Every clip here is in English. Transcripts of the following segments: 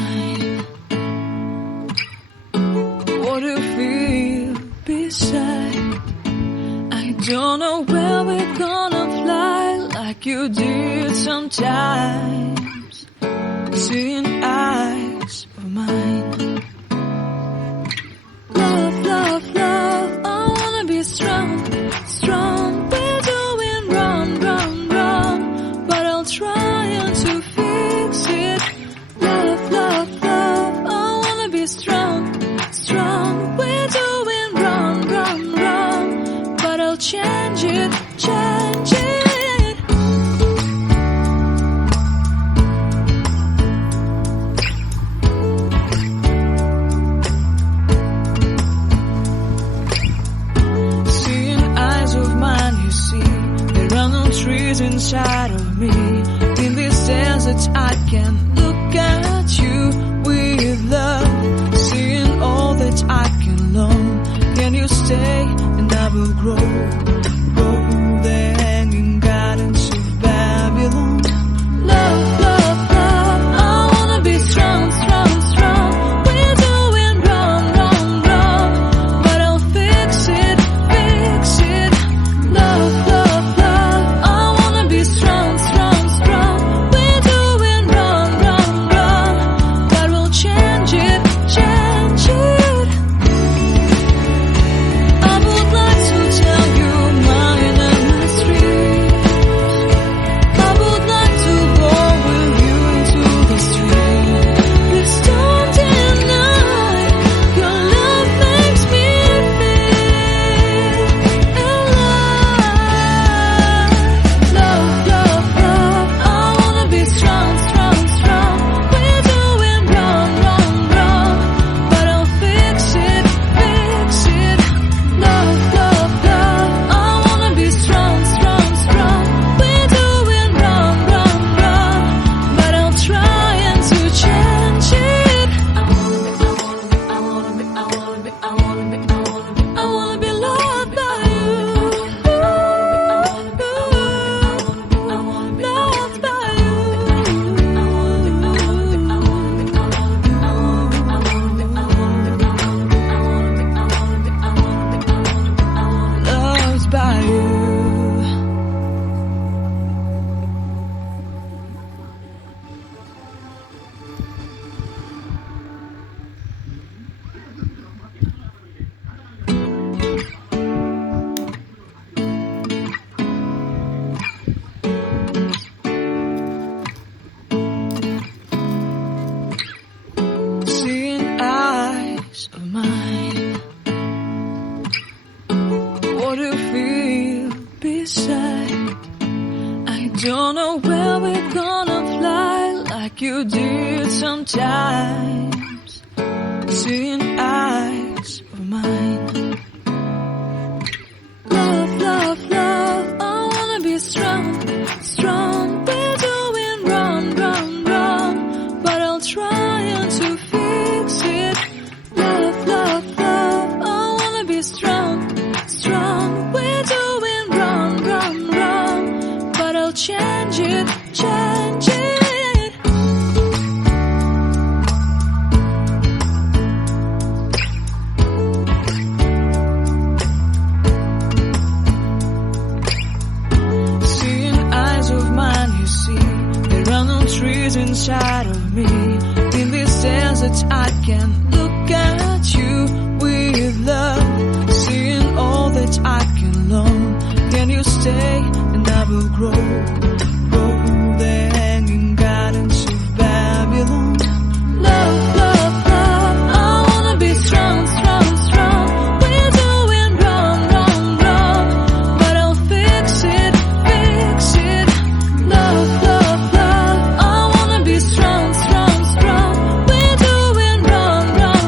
mine. What do you feel beside? I don't know where we're gonna fly like you did sometimes. Seeing eyes of mine. Love, love, love, I wanna be strong, strong. We're doing wrong, wrong, wrong, but I'll try to fix it. Love, love, love, I wanna be strong, strong. We're doing wrong, wrong, wrong, but I'll change it, change it. Trees inside of me. In this desert I can look at you with love. Seeing all that I can learn. Can you stay and I will grow? Grow the hanging gardens of Babylon. Love, love, love, I wanna be strong, strong, strong. We're doing wrong, wrong, wrong, but I'll fix it, fix it. Love, love, strong, strong, strong. We're doing wrong, wrong, wrong, but we'll change it, change it. I would like to tell you mine and my street. I would like to go with you into the street. Please don't deny your love makes me feel alive. Love, love, love, I wanna be strong, strong, strong. We're doing wrong, wrong, wrong, but I'll fix it, fix it. Love, love, love, I wanna be strong, strong, strong. We're doing wrong, wrong, wrong, but I'll try to change it. I wanna be loved by you. Loved by you. Loved by you. Seeing eyes of mine. What do you feel beside? I don't know where we're gonna fly like you did sometimes. Seeing eyes of mine. Love, love, love, I wanna be strong, strong. We're doing wrong, wrong, wrong, but I'll try to fix it. Love, love, love, I wanna be strong, strong. We're doing wrong, wrong, wrong, but I'll change it, change it. Seeing eyes of mine, you see, there are no trees inside of me. In this desert I can look at you with love. Seeing all that I can learn. Can you stay and I will grow? Grow the hanging gardens of Babylon. Love, love, love, I wanna be strong, strong, strong. We're doing wrong, wrong, wrong, but I'll fix it, fix it. Love, love, love, I wanna be strong, strong, strong. We're doing wrong, wrong,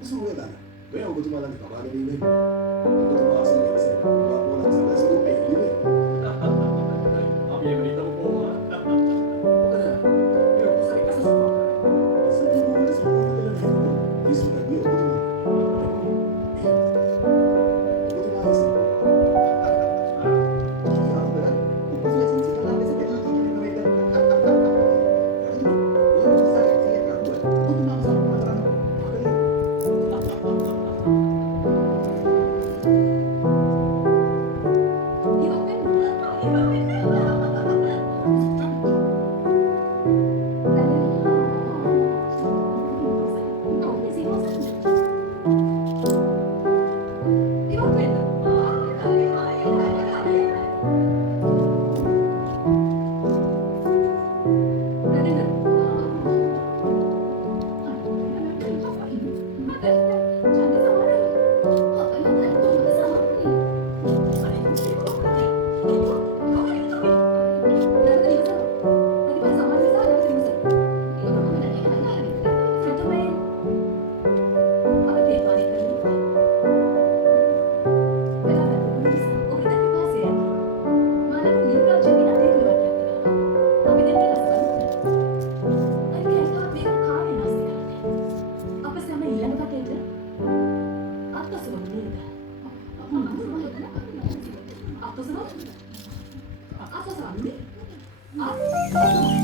Suruhin lang. Kaya ako tumalang kapagan nila. Ako tumakas ng isa. Wala ko lang sa best ko ay hindi. Ang yaman ko po. Wala na. Pero kung saan ka sa sumama. Sa di mo na sa mga lang ito. Isu na niyo ako tumakas. Ako tumakas. Iya ka ba? Ipos na sinsi ka lang sa kanya. Hindi na may dala. Yung sa kanya ka ba? Ako tumakas sa mga trano. Apa